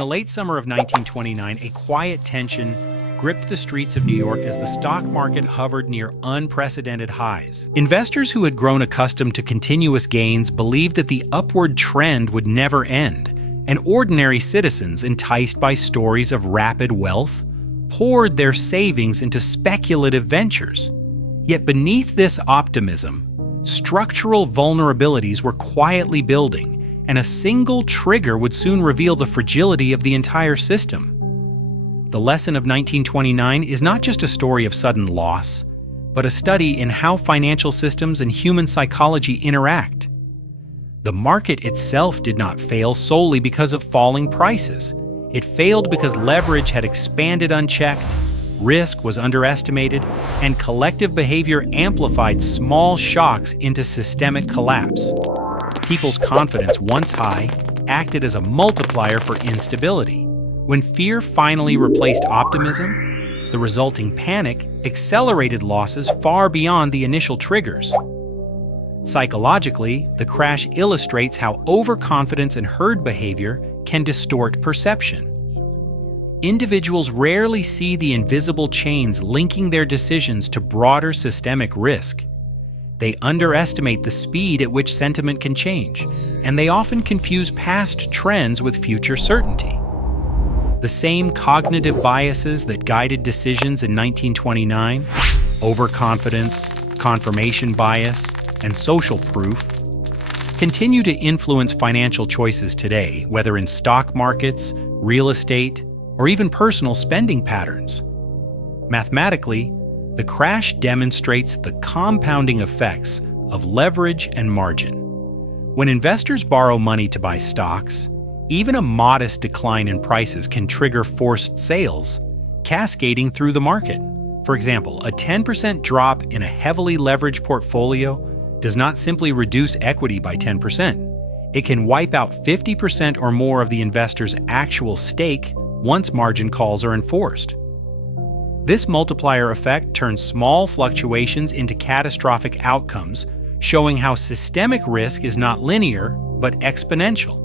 the late summer of 1929, a quiet tension gripped the streets of New York as the stock market hovered near unprecedented highs. Investors who had grown accustomed to continuous gains believed that the upward trend would never end, and ordinary citizens, enticed by stories of rapid wealth, poured their savings into speculative ventures. Yet beneath this optimism, structural vulnerabilities were quietly building, and a single trigger would soon reveal the fragility of the entire system. The lesson of 1929 is not just a story of sudden loss, but a study in how financial systems and human psychology interact. The market itself did not fail solely because of falling prices. It failed because leverage had expanded unchecked, risk was underestimated, and collective behavior amplified small shocks into systemic collapse. People's confidence, once high, acted as a multiplier for instability. When fear finally replaced optimism, the resulting panic accelerated losses far beyond the initial triggers. Psychologically, the crash illustrates how overconfidence and herd behavior can distort perception. Individuals rarely see the invisible chains linking their decisions to broader systemic risk. They underestimate the speed at which sentiment can change, and they often confuse past trends with future certainty. The same cognitive biases that guided decisions in 1929, overconfidence, confirmation bias, and social proof, continue to influence financial choices today, whether in stock markets, real estate, or even personal spending patterns. Mathematically, the crash demonstrates the compounding effects of leverage and margin. When investors borrow money to buy stocks, even a modest decline in prices can trigger forced sales, cascading through the market. For example, a 10% drop in a heavily leveraged portfolio does not simply reduce equity by 10%. It can wipe out 50% or more of the investor's actual stake once margin calls are enforced. This multiplier effect turns small fluctuations into catastrophic outcomes, showing how systemic risk is not linear, but exponential.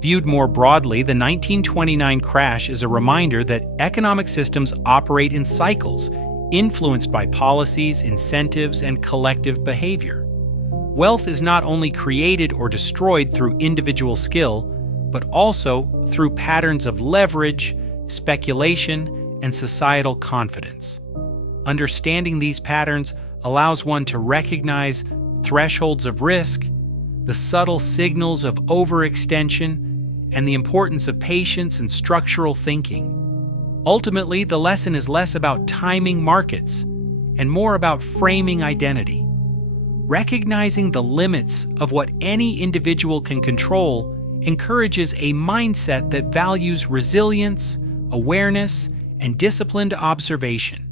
Viewed more broadly, the 1929 crash is a reminder that economic systems operate in cycles, influenced by policies, incentives, and collective behavior. Wealth is not only created or destroyed through individual skill, but also through patterns of leverage, speculation, and societal confidence. Understanding these patterns allows one to recognize thresholds of risk, the subtle signals of overextension, and the importance of patience and structural thinking. Ultimately, the lesson is less about timing markets and more about framing identity. Recognizing the limits of what any individual can control encourages a mindset that values resilience, awareness, and disciplined observation.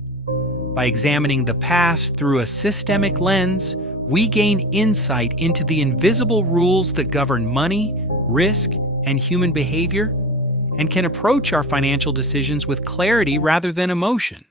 By examining the past through a systemic lens, we gain insight into the invisible rules that govern money, risk, and human behavior, and can approach our financial decisions with clarity rather than emotion.